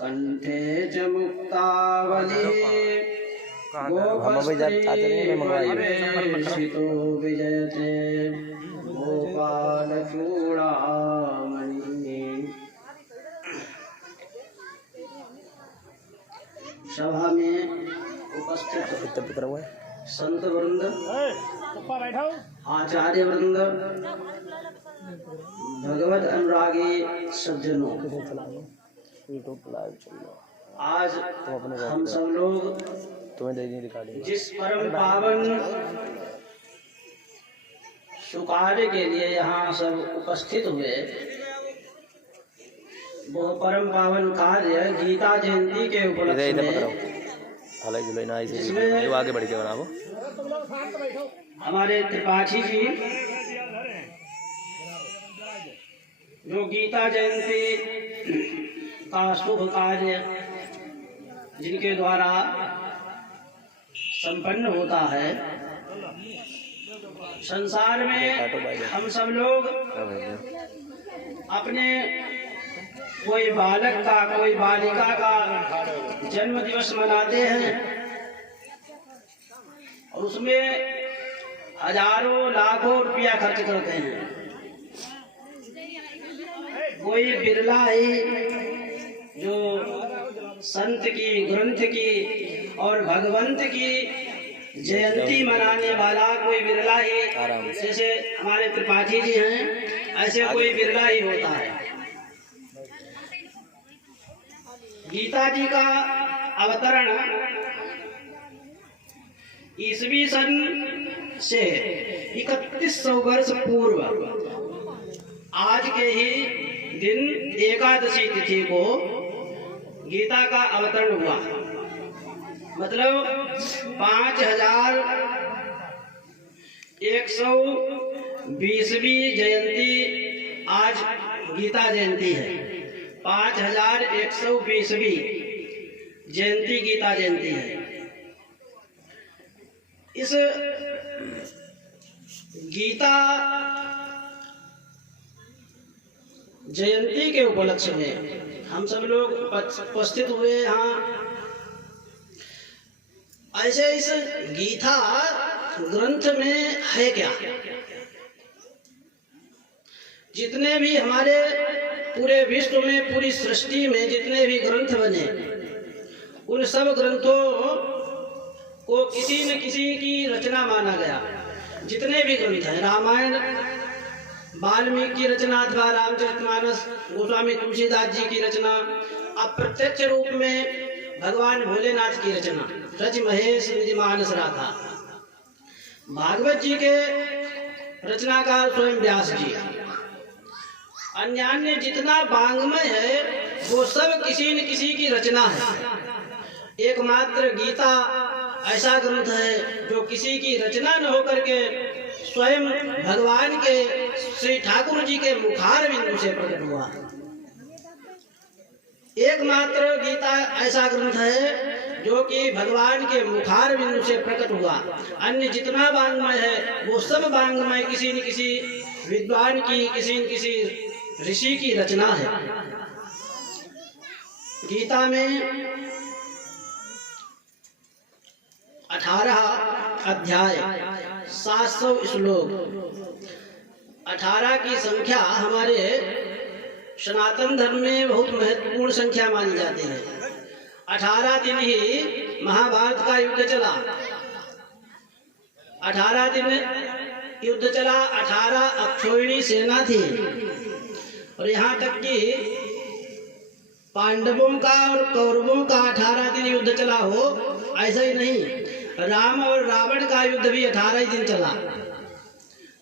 कंठे च मुक्तावली गोपस्त्रीपरिवेशितो विजयते गोपालचूड़ामणि। सभा में उपस्थित संत वृंद, आचार्य वृंद, भगवत अनुरागी सज्जनों, आज हम सब लोग जिस परम पावन सुकार्य के लिए यहाँ सब उपस्थित हुए, वो परम पावन कार्य गीता जयंती के उपलक्ष्य में, जिसमें आगे बढ़ के बनाओ हमारे त्रिपाठी जी जो गीता जयंती का शुभ कार्य जिनके द्वारा संपन्न होता है, संसार में हम सब लोग अपने कोई बालक का, कोई बालिका का जन्म दिवस मनाते हैं और उसमें हजारों लाखों रुपया खर्च करते हैं। कोई बिरला ही जो संत की, ग्रंथ की और भगवंत की जयंती मनाने वाला कोई बिरला ही, जैसे हमारे त्रिपाठी जी हैं, ऐसे कोई बिरला ही होता है। गीता जी का अवतरण ईसवी सन से 3100 वर्ष पूर्व आज के ही दिन एकादशी तिथि को गीता का अवतरण हुआ। मतलब 5120वीं जयंती आज गीता जयंती है। 5120वीं जयंती गीता जयंती है। इस गीता जयंती के उपलक्ष्य में हम सब लोग उपस्थित हुए यहाँ। ऐसे इस गीता ग्रंथ में है क्या? जितने भी हमारे पूरे विश्व में, पूरी सृष्टि में जितने भी ग्रंथ बने, उन सब ग्रंथों को किसी न किसी की रचना माना गया। जितने भी ग्रंथ हैं, रामायण वाल्मीकि की रचना अथवा रामचरितमानस गोस्वामी तुलसीदास जी की रचना, अप्रत्यक्ष रूप में भगवान भोलेनाथ की रचना, रच महेश निज मानस राधा। भागवत जी के रचनाकार स्वयं व्यास जी। अन्य जितना वाङ्मय है वो सब किसी न किसी की रचना है। एकमात्र गीता ऐसा ग्रंथ है जो किसी की रचना न होकर के स्वयं भगवान के श्री ठाकुर जी के मुखार बिंदु से प्रकट हुआ। एकमात्र गीता ऐसा ग्रंथ है जो कि भगवान के मुखार बिंदु से प्रकट हुआ। अन्य जितना वाङ्मय है वो सब वाङ्मय किसी न किसी विद्वान की, किसी न किसी ऋषि की रचना है। गीता में 18 अध्याय, 700 श्लोक, 18 की संख्या हमारे सनातन धर्म में बहुत महत्वपूर्ण संख्या मानी जाती है। 18 दिन ही महाभारत का युद्ध चला। 18 दिन युद्ध चला, 18 अक्षौहिणी सेना थी। और यहाँ तक कि पांडवों का और कौरवों का 18 दिन युद्ध चला हो, ऐसा ही नहीं, राम और रावण का युद्ध भी 18 ही दिन चला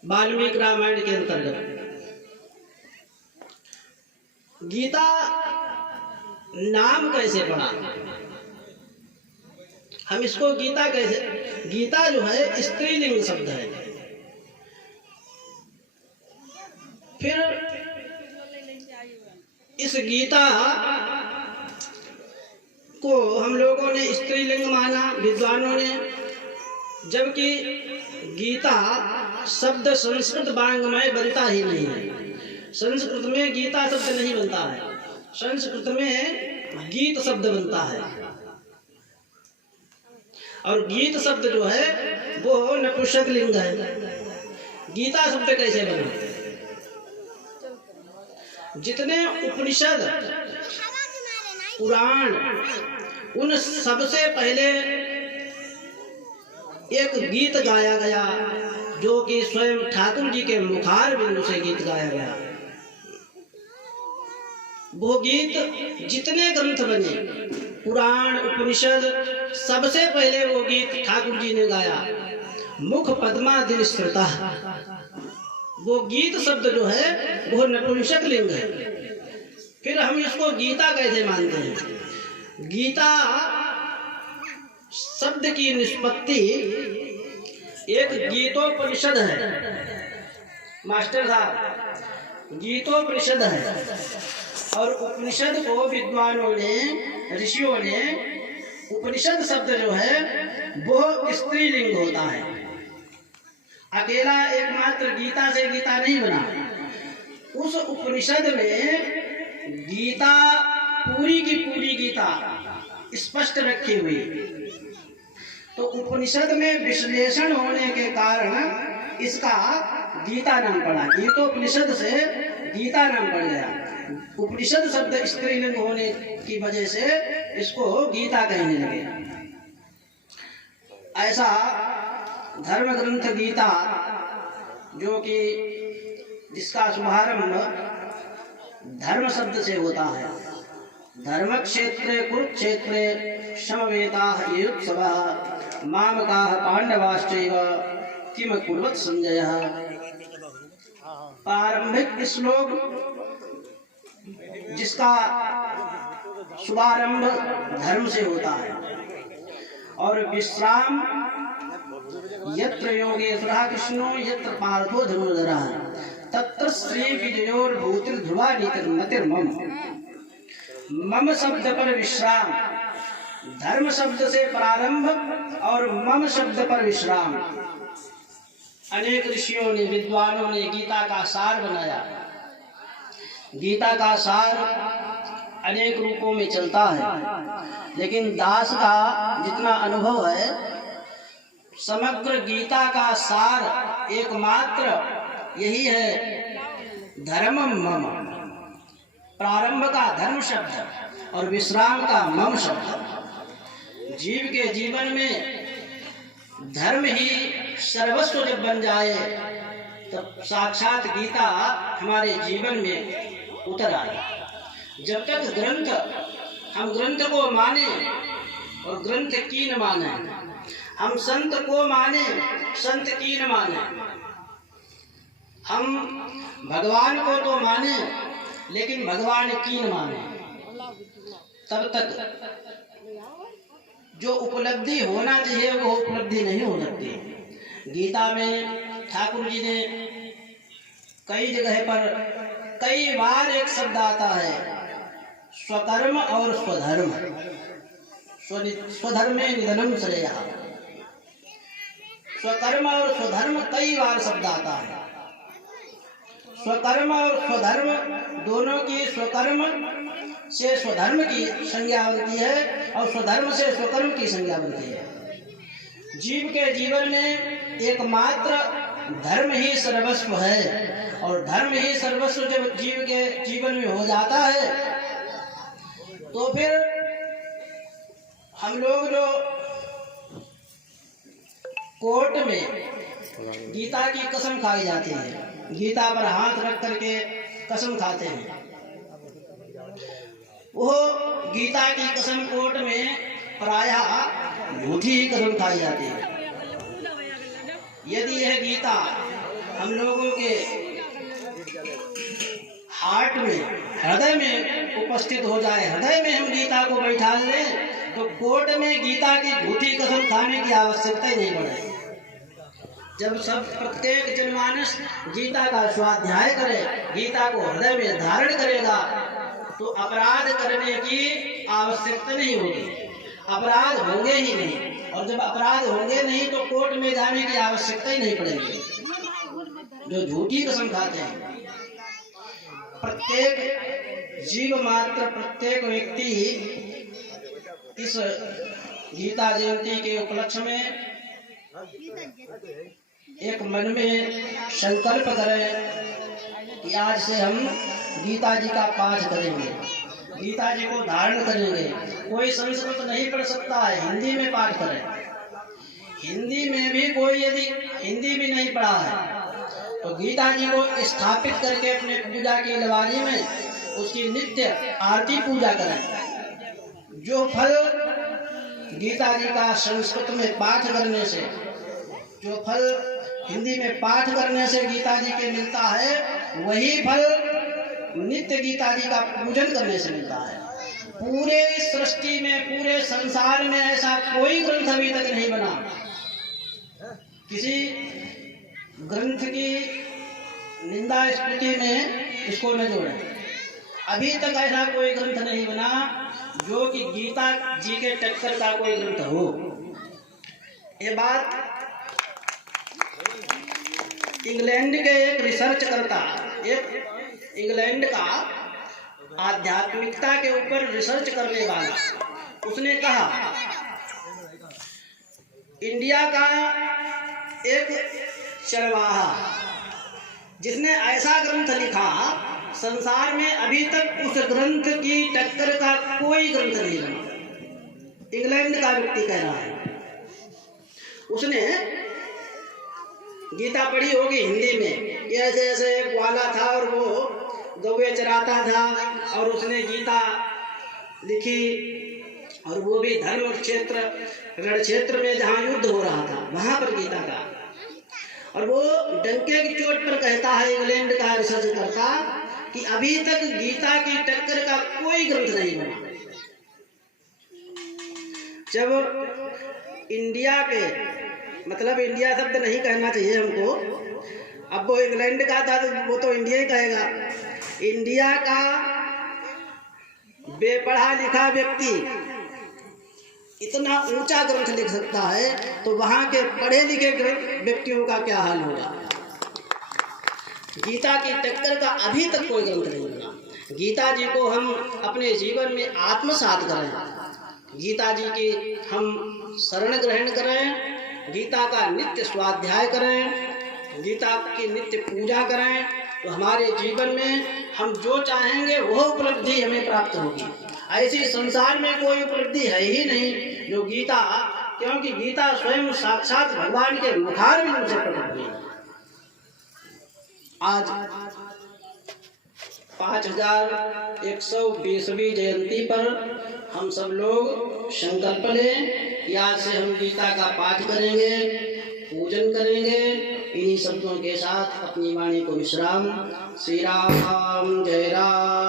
वाल्मीकि रामायण के अंतर्गत। गीता नाम कैसे पड़ा? हम इसको गीता कैसे, गीता जो है स्त्रीलिंग शब्द है। फिर इस गीता को हम लोगों ने स्त्रीलिंग माना, विद्वानों ने, जबकि गीता शब्द संस्कृत वाङ्मय बनता ही नहीं है। संस्कृत में गीता शब्द नहीं बनता है। संस्कृत में गीत शब्द बनता है, और गीत शब्द जो है वो नपुंसक लिंग है। गीता शब्द कैसे बना? जितने उपनिषद पुराण, उन सबसे पहले एक गीत गाया गया, जो कि स्वयं ठाकुर जी के मुखार बिंदु से गीत गाया गया। वो गीत जितने ग्रंथ बने, पुराण उपनिषद, सबसे पहले वो गीत ठाकुर जी ने गाया, मुख पद्मादिन श्रुता। वो गीत शब्द जो है वो नपुंसक लिंग है। फिर हम इसको गीता कैसे मानते हैं? गीता शब्द की निष्पत्ति एक गीतोपनिषद है मास्टर साहब, गीतोपनिषद है। और उपनिषद को विद्वानों ने, ऋषियों ने, उपनिषद शब्द जो है वो स्त्रीलिंग होता है। अकेला एकमात्र गीता से गीता नहीं बना। उस उपनिषद में गीता, पूरी की पूरी गीता स्पष्ट रखी हुई। तो उपनिषद में विश्लेषण होने के कारण इसका गीता नाम पड़ा। गीतोपनिषद से गीता नाम पड़ गया। उपनिषद शब्द स्त्रीलिंग होने की वजह से इसको गीता कहने लगे। ऐसा धर्म ग्रंथ गीता, जो कि जिसका शुभारंभ धर्म शब्द से होता है। धर्म क्षेत्रे कुरुक्षेत्रे समवेताः युत्सवः मामकाः पांडवाश्चैव किम कुर्वत संजयः। प्रारंभिक श्लोक जिसका शुभारंभ धर्म से होता है। और विश्राम यत्र योगेश्वरः कृष्णो यत्र पार्थो धनुर्धरः तत्र श्री विजयोर्भूतिर्ध्रुवा नीतिर्मतिर्मम। मम शब्द पर विश्राम, धर्म शब्द से प्रारंभ और मम शब्द पर विश्राम। अनेक ऋषियों ने, विद्वानों ने गीता का सार बनाया। गीता का सार अनेक रूपों में चलता है, लेकिन दास का जितना अनुभव है, समग्र गीता का सार एकमात्र यही है, धर्मम मम। प्रारंभ का धर्म शब्द और विश्राम का मम शब्द। जीव के जीवन में धर्म ही सर्वस्व जब बन जाए, तब साक्षात गीता हमारे जीवन में उतर आए। जब तक ग्रंथ, हम ग्रंथ को माने और ग्रंथ की न माने, हम संत को माने, संत की न माने, हम भगवान को तो माने लेकिन भगवान की न माने, तब तक जो उपलब्धि होना चाहिए वो उपलब्धि नहीं हो सकती। गीता में ठाकुर जी ने कई जगह पर कई बार एक शब्द आता है, स्वकर्म और स्वधर्म। स्वधर्मे निधनम श्रेयः। स्वकर्म और स्वधर्म कई बार शब्द आता है। स्वकर्म और स्वधर्म दोनों की, स्वकर्म से स्वधर्म की संज्ञा बनती है और स्वधर्म से स्वकर्म की संज्ञा बनती है। जीव के जीवन में एकमात्र धर्म ही सर्वस्व है, और धर्म ही सर्वस्व जब जीव के जीवन में हो जाता है, तो फिर हम लोग जो कोर्ट में गीता की कसम खाई जाती है, गीता पर हाथ रख करके कसम खाते हैं, वो गीता की कसम कोर्ट में प्रायः झूठी ही कसम खाई जाती है। यदि यह गीता हम लोगों के हार्ट में, हृदय में उपस्थित हो जाए, हृदय में हम गीता को बैठा लें, तो कोर्ट में गीता की झूठी कसम खाने की आवश्यकता ही नहीं पड़ेगी। जब सब प्रत्येक जनमानस गीता का स्वाध्याय करे, गीता को हृदय में धारण करेगा, तो अपराध करने की आवश्यकता नहीं होगी, अपराध होंगे ही नहीं। और जब अपराध होंगे नहीं तो कोर्ट में जाने की आवश्यकता ही नहीं पड़ेगी। जो झूठी कसम खाते हैं, प्रत्येक जीव मात्र प्रत्येक व्यक्ति इस गीता जयंती के उपलक्ष्य में एक मन में संकल्प करें कि आज से हम गीता जी का पाठ करेंगे, गीता जी को धारण करेंगे। कोई संस्कृत नहीं पढ़ सकता है, हिंदी में पाठ करें। हिंदी में भी कोई यदि हिंदी भी नहीं पढ़ा है तो गीता जी को स्थापित करके अपने पूजा की अलमारी में उसकी नित्य आरती पूजा करें। जो फल गीता जी का संस्कृत में पाठ करने से, जो फल हिंदी में पाठ करने से गीता जी के मिलता है, वही फल नित्य गीता जी का पूजन करने से मिलता है। पूरे सृष्टि में, पूरे संसार में ऐसा कोई ग्रंथ अभी तक नहीं बना, किसी ग्रंथ की निंदा स्तुति में इसको न जोड़ें। अभी तक ऐसा कोई ग्रंथ नहीं बना जो कि गीता जी के टक्कर का कोई ग्रंथ हो। ये बात इंग्लैंड के एक रिसर्च करता, एक इंग्लैंड का आध्यात्मिकता के ऊपर रिसर्च करने वाला, उसने कहा इंडिया का एक चरवाहा जिसने ऐसा ग्रंथ लिखा, संसार में अभी तक उस ग्रंथ की टक्कर का कोई ग्रंथ नहीं बना। इंग्लैंड का व्यक्ति कह रहा है। उसने गीता पढ़ी होगी हिंदी में। ये ऐसे ऐसे एक ग्वाला था और वो गौवे चराता था और उसने गीता लिखी, और वो भी धर्म क्षेत्र, रण क्षेत्र में जहाँ युद्ध हो रहा था वहां पर गीता का। और वो डंके की चोट पर कहता है, इंग्लैंड का रिसर्च करता, कि अभी तक गीता की टक्कर का कोई ग्रंथ नहीं बना। जब इंडिया के, मतलब इंडिया शब्द नहीं कहना चाहिए हमको, अब वो इंग्लैंड का था तो वो तो इंडिया ही कहेगा। इंडिया का बेपढ़ा लिखा व्यक्ति इतना ऊंचा ग्रंथ लिख सकता है तो वहां के पढ़े लिखे व्यक्तियों का क्या हाल होगा। गीता की टक्कर का अभी तक कोई ग्रंथ नहीं बना। गीता जी को हम अपने जीवन में आत्मसात करें, गीता जी की हम शरण ग्रहण करें, गीता का नित्य स्वाध्याय करें, गीता की नित्य पूजा करें, तो हमारे जीवन में हम जो चाहेंगे वह उपलब्धि हमें प्राप्त होगी। ऐसी संसार में कोई उपलब्धि है ही नहीं जो गीता, क्योंकि गीता स्वयं साक्षात भगवान के मुखार में उनसे प्रकट हुई। आज 5120वीं जयंती पर हम सब लोग संकल्प लें कि आज से हम गीता का पाठ करेंगे, पूजन करेंगे। इन्हीं शब्दों के साथ अपनी वाणी को विश्राम। श्री राम जय राम।